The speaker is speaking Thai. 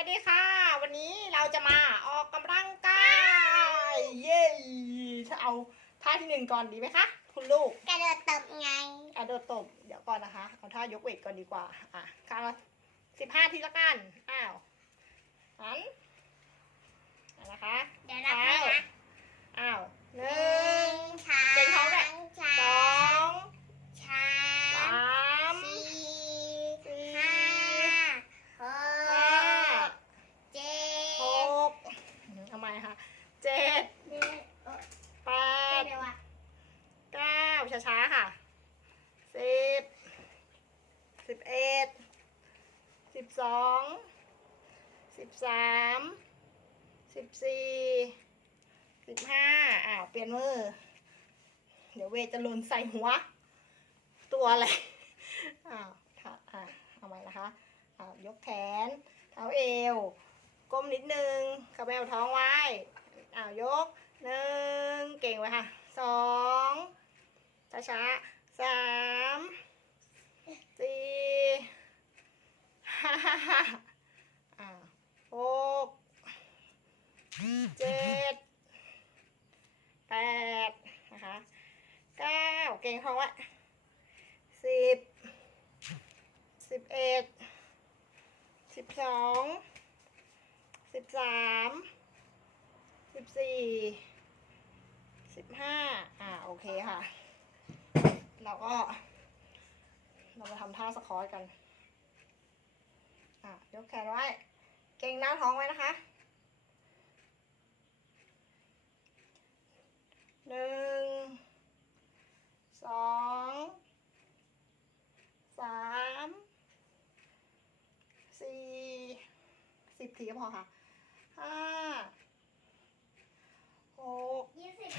วัสดีค่ะ วันนี้เราจะมาออกกำลังกาย เย้จะเอาท่าที่หนึ่งก่อนดีไหมคะ คุณลูกกระโดดตบไงอะโดดตบเดี๋ยวก่อนนะคะ เอาท่ายกเวทก่อนดีกว่า อะครั้งละสิบห้าทีละกัน อ้าวหันอะนะคะ เดี๋ยวนับให้นะ อ้าวห ห นึ่ นึ่ ง งช้า เก่งท้องด้วย ช้า สอง ช้า สาม สี่ สี่ ห้าห ห้าก เจ็ ห ด กทำไมคะเจ็ด เจ็ดเออ แป เจ็ด ด เดี๋ยวอะ เก้าช้าๆค่ะสิบสิบเอ็ด สิบสองสิบสามสิบสี่สิบห้าอ้าวเปลี่ยนมือ เดี๋ยวเวจะลนใส่หัว ตัวอะไรอ้าวค่ะอะเอาใหม่นะคะอ้าวยกแขนเท้าเอวก้มนิดนึงกระเบลท้องไว้อ้าวยกหนึ่งเก่งไว้ค่ะสองช้าๆสามสี่ ห้าหกเจ็ดแปดนะคะเก้าเก่งท้องไว้สิบสิบเอ็ดสิบสองสิบสามสิบสี่สิบห้าอ่าโอเคค่ะ เราก็ เรามาทำท่าสควอตกัน ยกแขนไว้ เก่งหน้าท้องไว้นะคะหนึ่งสองสามสี่สิบทีก็พอค่ะห้าหกยี่สิบ